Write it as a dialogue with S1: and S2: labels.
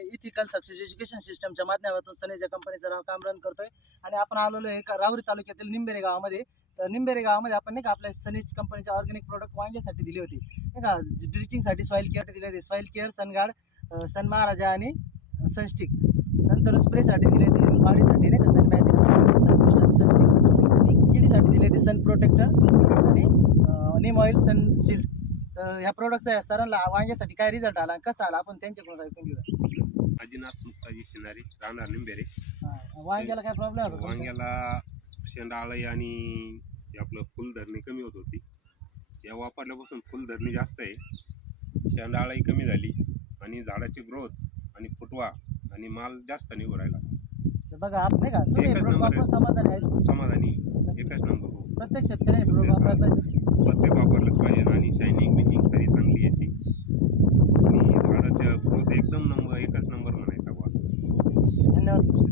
S1: आणि ethical success education सिस्टमच्या माध्यमातून सनेजा कंपनीचं काम रन करतोय. आणि आपण आलेलो आहे का राहुरी तालुक्यातील निंबेरे गावामध्ये. तर निंबेरे गावामध्ये आपण नाही का आपल्या सनेज कंपनीचे ऑर्गॅनिक प्रोडक्ट वांग्यासाठी दिली होती. नाही का? ड्रिचिंगसाठी सॉईल केअर दिली होती. सॉईल केअर सनगाड सन महाराजा आणि सनस्टिक नंतर स्प्रेसाठी दिले होते. वाढीसाठी नाही का सन मॅजिक सन आणि सनस्टिक आणि किडीसाठी दिले होते. सन प्रोटेक्टर आणि नेम ऑइल सन शिल्ड तर ह्या प्रोडक्टचा सरांना वांग्यासाठी काय रिझल्ट आला कसा आला? आपण त्यांच्याकडून ऐकून घेऊया.
S2: अजिनाथ मुक्ताजी शिनारी राहणार निंबेरे.
S1: वांग्याला काय प्रॉब्लेम होता?
S2: वांग्याला शेंडाळी आणि आपलं फुलधरणी कमी होत होती. या वापरल्यापासून फुलधरणी जास्त आहे. शेंडाळी कमी झाली आणि झाडाची ग्रोथ आणि फुटवा आणि माल जास्त निघू राहिला.
S1: तर बघा आपण नाही का? तुम्ही समाधानी आहे.
S2: समाधानी एकच नंबर हो.
S1: प्रत्येक शेतकऱ्याने
S2: आणि